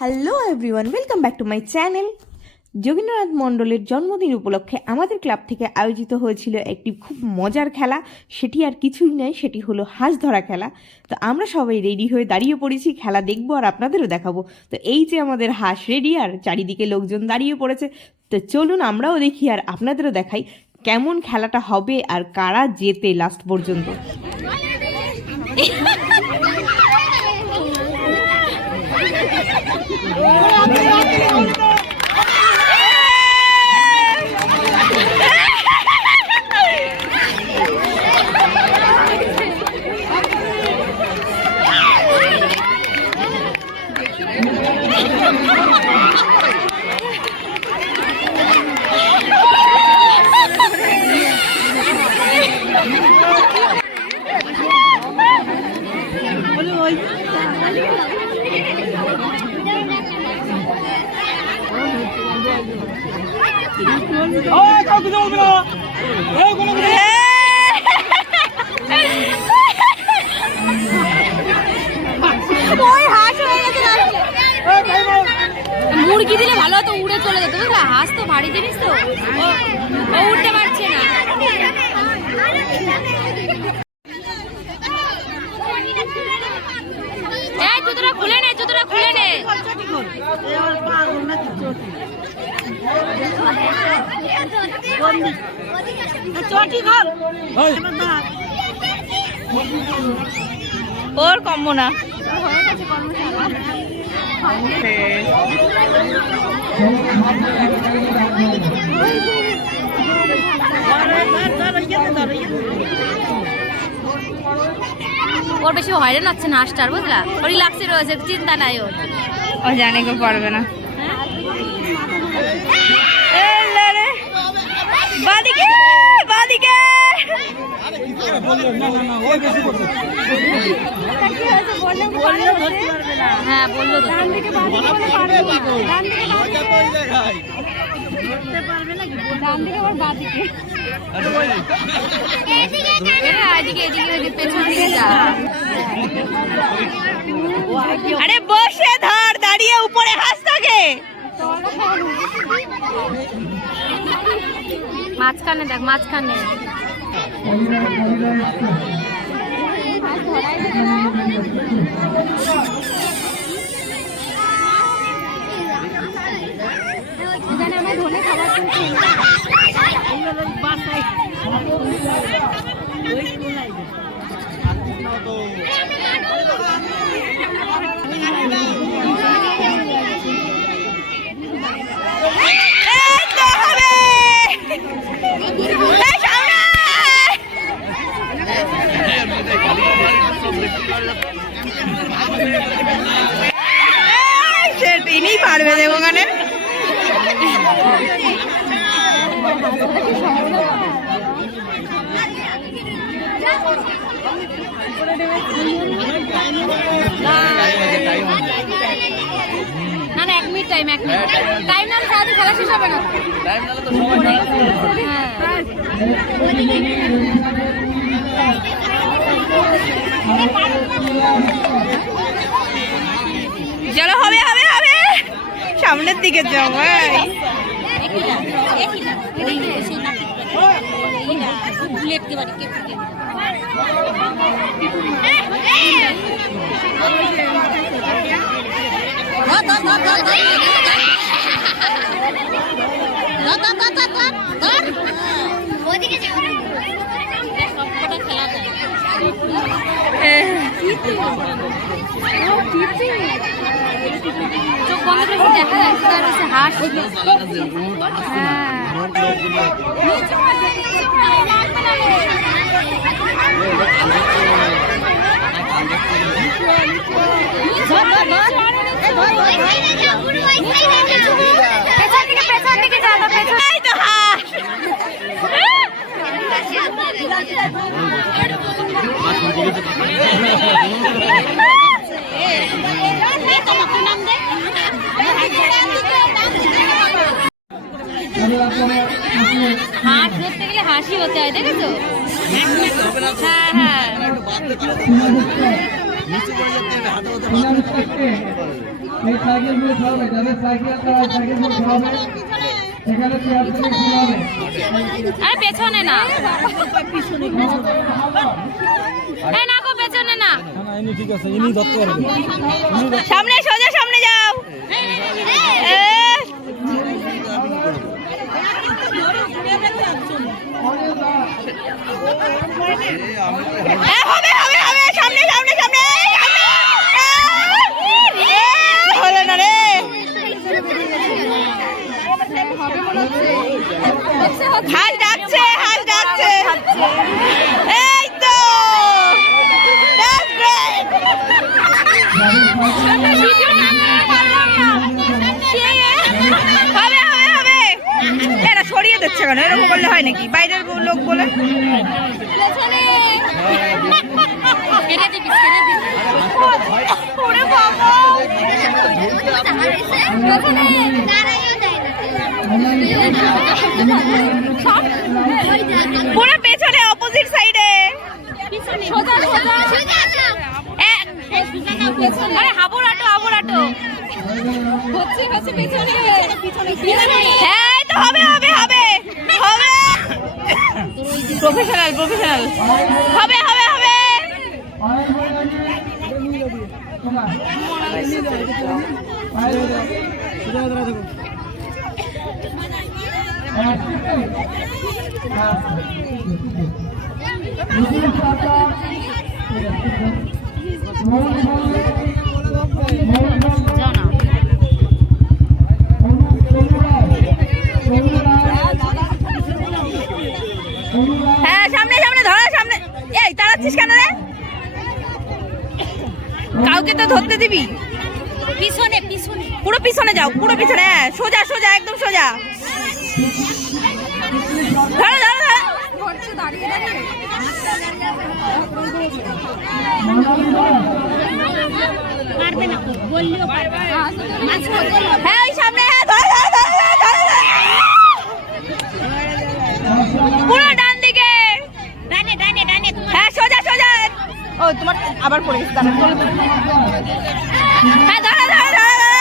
Hello everyone, welcome back to my channel. Jogindranath মণ্ডলের জন্মদিন উপলক্ষে আমাদের ক্লাব থেকে আয়োজিত হয়েছিল একটি খুব মজার খেলা। সেটি আর কিছুই নয়, সেটি হলো হাঁস ধরা খেলা। তো আমরা সবাই রেডি হয়ে দাঁড়িয়ে পড়েছি, খেলা দেখবো আর আপনাদেরও দেখাবো। তো এই যে আমাদের হাঁস রেডি, আর চারিদিকে লোকজন দাঁড়িয়ে পড়েছে। তো চলুন আমরাও দেখি আর আপনাদেরও দেখাই কেমন খেলাটা হবে আর কারা জেতে লাস্ট পর্যন্ত। মুরগি দিলে ভালো হতো, উড়ে চলে যেত বুঝলা। হাঁস তো ভারী জিনিস, তো ও উঠতে পারছে না। এই জুতোটা খুলে নে, জুতোটা খুলে নে। ওর কম্ব না। ওর বেশি হয়রান হচ্ছে না হাঁসটার বুঝলা, ও রিল্যাক্সে রয়েছে, চিন্তা নাই ওর। ও জানে কেউ পারবে না। বাদিকে বাদিকে হ্যাঁ বললো তো। আরে বসে ধর, দাঁড়িয়ে উপরে হাঁস থাকে। মাঝখানে দেখ, মাঝখানে। তিনি পারবে দেবো ওখানে। না না, 1 মিনিট টাইম, 1 মিনিট টাইম না, সারাদিন খেলা শেষ হবে না। চলো, হবে হবে হবে, সামনের দিকে যাও ভাই। চোখ বন্ধ করে দেখা যাচ্ছে হাঁস। পেছন দিকে যাবো, পেছন তো হাঁস। নাম দে হাঁস ধরতে গেলে হাসি হতে হয়, দেখেছো? হ্যাঁ হ্যাঁ, এই সাইকেলগুলো খাওয়াবে, যাদের সাইকেল চালায় সাইকেলগুলো খাওয়াবে, এখানে চেয়ার থেকে খাওয়াবে। আরে পেছনে না, এই না গো পেছনে না, ঠিক আছে, ইনি ধরতে পারবে। সামনে সোজা সামনে যাও। হবে হবে হবে, সামনে সামনে সামনে, হলো না রে। হাঁস ডাকছে, হাঁস ডাকছে, এই তো হবে হবে হবে। এরা সরিয়ে দিচ্ছে কেন? এরকম বললে হয় নাকি? বাইরের লোক বলে ওরে বাবা, পুরো পেছনে অপোজিট সাইডে। আরে হাবুর আটো, হাবুর আটো হচ্ছে হচ্ছে পেছনে, হ্যাঁ তো হবে হবে হবে হবে, প্রফেশনাল প্রফেশনাল, হবে হবে হবে। হ্যাঁ সামনে সামনে ধরো, সামনে। এই তাড়াচ্ছিস কেন রে? কাউকে তো ধরতে দিবি? পিছনে পিছনে, পুরো পিছনে যাও, পুরো পিছনে, হ্যাঁ সোজা সোজা একদম সোজা। ধরো ধরো ধরো, হ্যাঁ ওই সামনে, হ্যাঁ ধরো ধরো ধরো ধরো ধরো, পুরো ডান দিকে, ডানে ডানে ডানে, হ্যাঁ সোজা সোজা। ও তোমার আবার পড়ে গেছে, দাঁড়াও। হ্যাঁ ধরো ধরো ধরো ধরো।